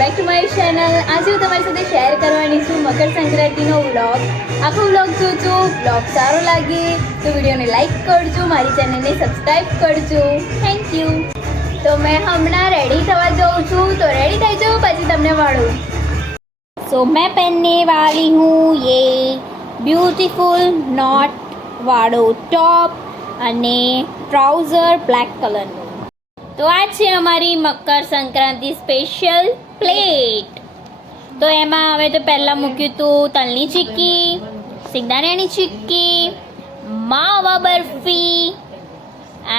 Back to my channel. આજે હું તમારી સાથે શેર કરવાની છું મકર સંક્રાંતિનો વ્લોગ. આખો વ્લોગ જોજો. વ્લોગ સારો લાગે તો વિડીયોને લાઈક કરજો, મારી ચેનલને સબસ્ક્રાઈબ કરજો. Thank you. તો મેં હમણાં રેડી થવા જાઉં છું, તો રેડી થઈ જાઉં પછી તમને મળું. સો मैं पहनने वाली हूँ ये ब्यूटीफुल नॉट वाળો टॉप અને ટ્રાઉઝર બ્લેક કલરનું. તો આ છે અમારી મકર સંક્રાંતિ સ્પેશિયલ પ્લેટ. તો એમાં હવે તો પહેલાં મૂક્યું હતું તલની ચીક્કી, સિંગદાણાની ચીક્કી, માવા બરફી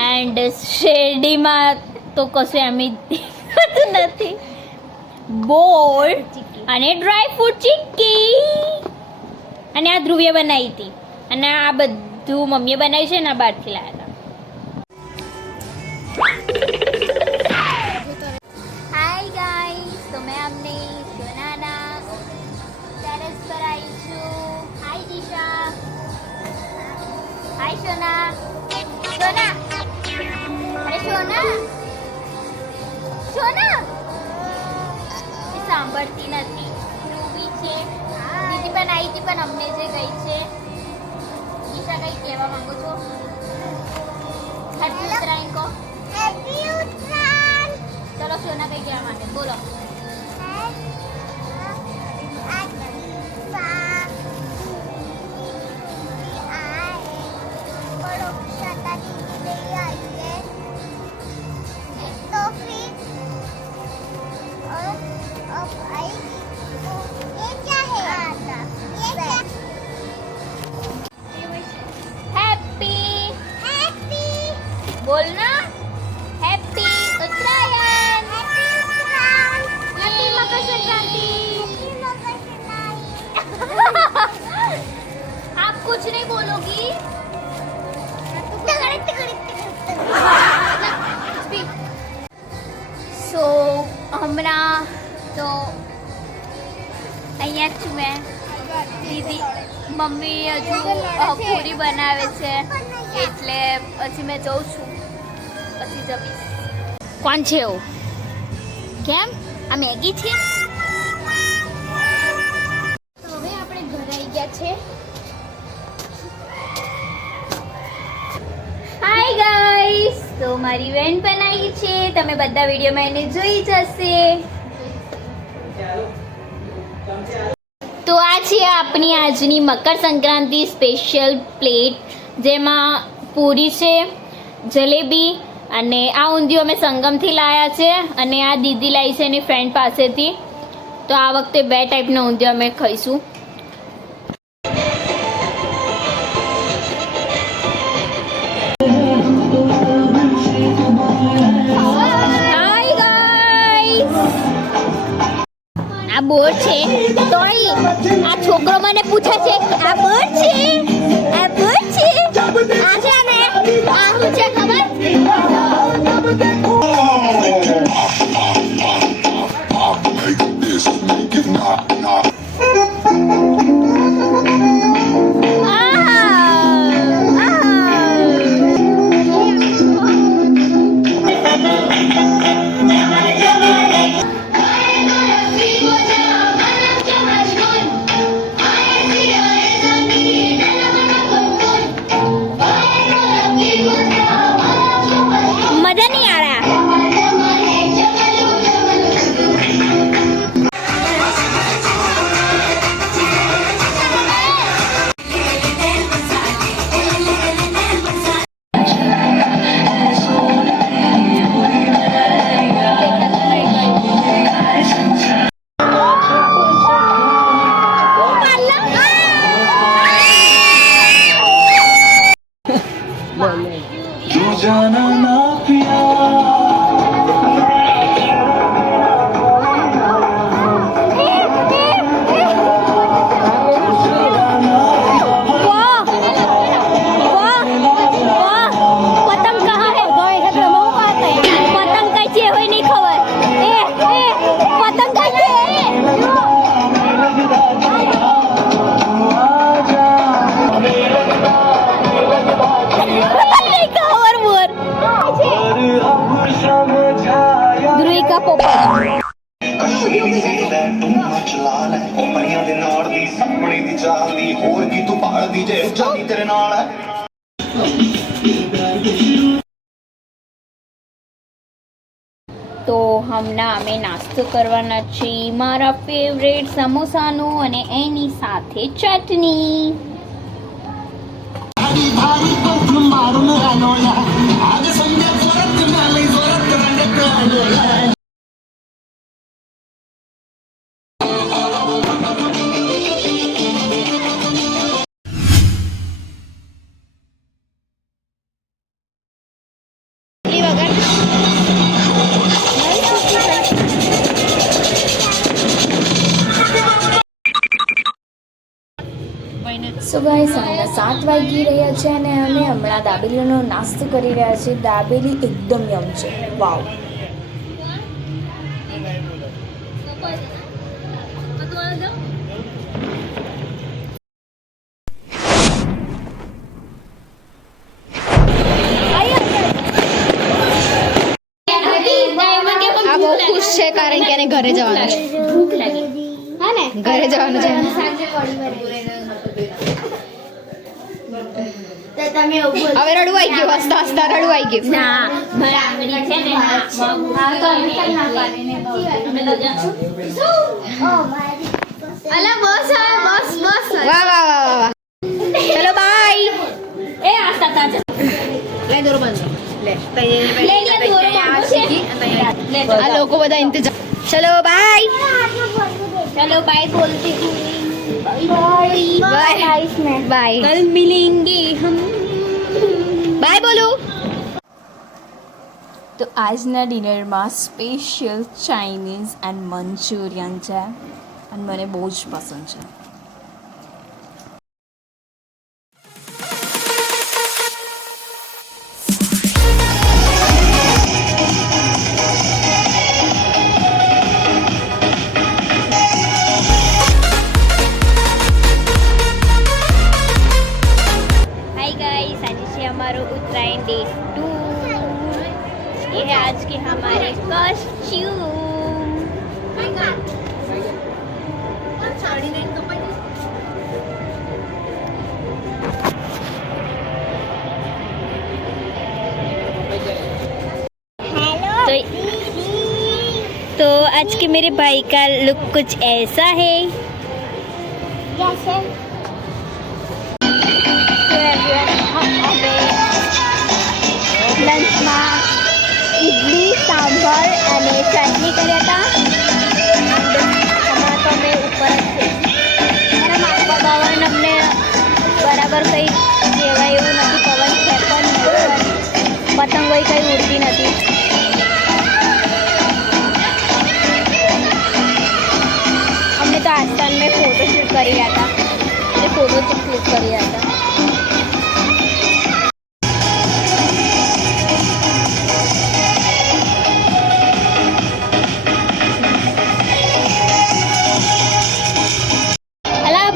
એન્ડ શેરડીમાં તો કશું એમ દેખાતું નથી, બોલ અને ડ્રાય ફ્રૂટ ચીક્કી. અને આ ધ્રુવીએ બનાવી હતી અને આ બધું મમ્મીએ બનાવ્યું છે ને બહારથી લાવ્યા હતા. હાય ગાઈસ, તો મેં અમને સોનાના ટેરેસ પર આવી છું. હાય દિશા. હાય સોના. સોના, અરે સોના, સોના સાંભળતી નથી. રૂબી છે, દીદી પણ આવી હતી પણ અમને જે ગઈ છે. દિશા કઈ કહેવા માંગો છો? હેપી ઉત્તરાયણ કહો. હેપી ઉત્તરાયણ. ચલો સોના કઈ કહેવા માંગે બોલો. બોલના હેપી ઉત્તરાયણ. હેપી મકર સંક્રાंति. आप कुछ नहीं बोलोगी? સો હમણાં તો અહીંયા જ છું મેં. દીદી મમ્મી હજુ પૂરી બનાવે છે એટલે પછી મેં જઉં છું, પછી જમીશ. કોણ છે એવું? કેમ આ મેગી છે? હવે આપણે ઘરે આવી ગયા છે. હાય ગાઈસ, તો મારી વેન પણ આવી છે. તમે બધા વિડીયોમાં એને જોઈ જશે. તો આ છે આપણી આજની મકર સંક્રાંતિ સ્પેશિયલ પ્લેટ, જેમાં પૂરી છે, જલેબી અને આ ઊંધિયું અમે સંગમથી લાવ્યા છે અને આ દીદી લાવી છે એની ફ્રેન્ડ પાસેથી. તો આ વખતે 2 ટાઈપનો ઊંધિયું અમે ખાઈશું. હાય ગાઈસ, આ બોર છે તોય આ છોકરો મને પૂછે છે આ બોર છે, આ બોર છે, આ છે ને આ શું છે ખબર? ਲਾਲ ਹੈ ਉਹ ਪਰੀਆਂ ਦੇ ਨਾਲ ਦੀ ਸਾਹਮਣੇ ਦੀ ਚਾਲ ਦੀ ਹੋਰ ਕੀ ਤੂੰ ਭਾਲਦੀ ਜੇ ਜਲਦੀ ਤੇਰੇ ਨਾਲ ਹੈ તો હમણાં અમે નાસ્તો કરવાના છીએ મારા ફેવરેટ સમોસાનો અને એની સાથે ચટણી. સો ગાઈસ હમણાં 7 વાગી રહ્યા છે અને અમે હમણાં દાબેલીનો નાસ્તો કરી રહ્યા છીએ. દાબેલી એકદમ યમ છે. વાવ. આ બહુ ખુશ છે કારણ કે એને ઘરે જવાનું છે. ભૂખ લાગી. હા ને ઘરે જવાનું છે. હવે રડવું આવી ગયું. હસતા હસતા રડવું આવી ગયું. ના બરાબરી છે ને અલા બસ બસ બસ વાહ વાહ વાહ વાહ વાહ. ચલો બાય. એ આસ્તા તાજા લે દોરો બંધ લે લે લે દોરો બંધ. આ લોકો બધા ઇંતજાર. ચલો બાય. चलो बाय बोलती हूँ. Bye bye. कल मिलेंगे हम. બાય બોલો. તો આજના ડિનરમાં સ્પેશિયલ ચાઇનીઝ એન્ડ મંચુરિયન છે અને મને બહુ જ પસંદ છે. हाय गाइस, आज से हमारा उत्तरायण डे 2. ये है आज के हमारे कॉस्ट्यूम. तो आज के मेरे भाई का लुक कुछ ऐसा है. લંચમાં ઇડલી સાંભર અને ચટણી કર્યા હતા. હમણાં તો અમે ઉપર જ છે. મારા માપા પવન અમને બરાબર કંઈ કહેવાય એવું નથી. પવન છે પણ પતંગોય કંઈ ઉડતી નથી. અમને તો આજકાલ મેં ફોટોશૂટ કર્યા હતા એટલે ફોટોશૂટ ક્લિક કર્યા હતા.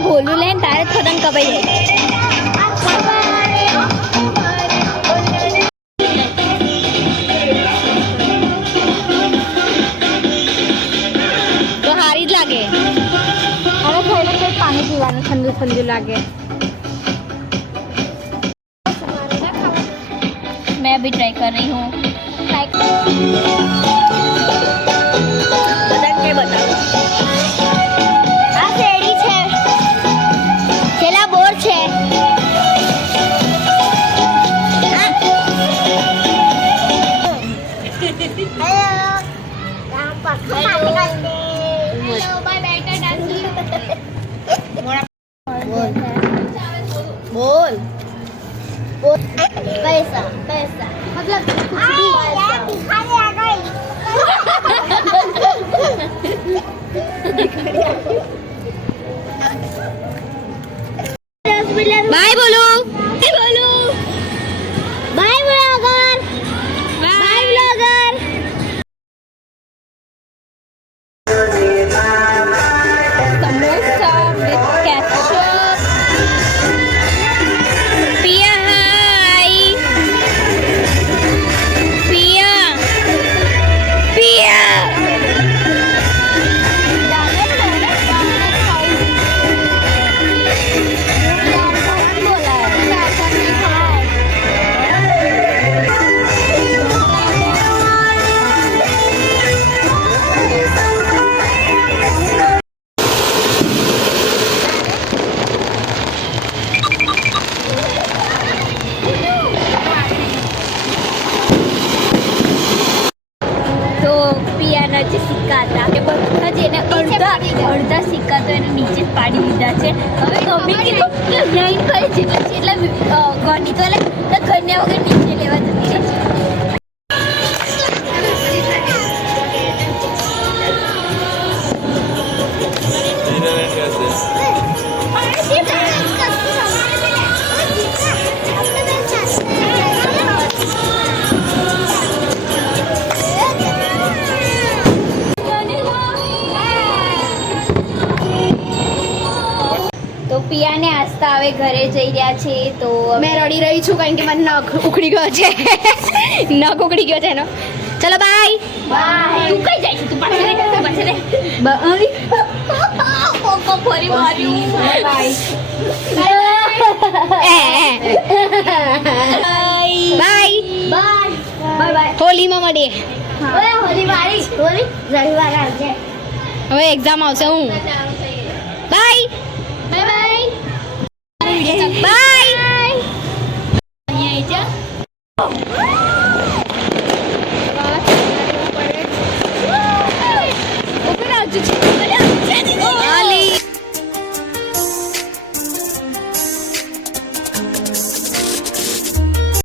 ભોલું લઈને તારે જ પતંગ કપાઈ જાય. તો હારી જ લાગે. હવે થઈને કંઈક પાણી પીવાનું ઠંડુ ઠંડુ લાગે. मैं अभी ट्राई कर रही हूँ. पतंग के बताओ. આ શેરડી છે. છેલ્લા બોર છે. બોલ. पैसा पैसा मतलब कुछ भी पैसा. હતા તો એને નીચે જ પાડી દીધા છે. હવે મમ્મી કીધું કે નહીં કરે જેટલા ઘરની તો એટલે ઘરના વગર નીચે લેવા જતી રહે છે. તો પિયાને આસ્તા હવે ઘરે જઈ રહ્યા છે. તો મેં રડી રહી છું કારણ કે મને નખ ઉખડી ગયો છે. નખ ઉખડી ગયો છે એનો. ચલો બાય. તું કઈ જાય છે? તું પાછળ રે, તું પાછળ રે. કોકો ફરી માર્યું. બાય. બાય. હોલીમાં મળીએ. હોલી વાળી હોલી રવિવારે આવજે. હવે એક્ઝામ આવશે હું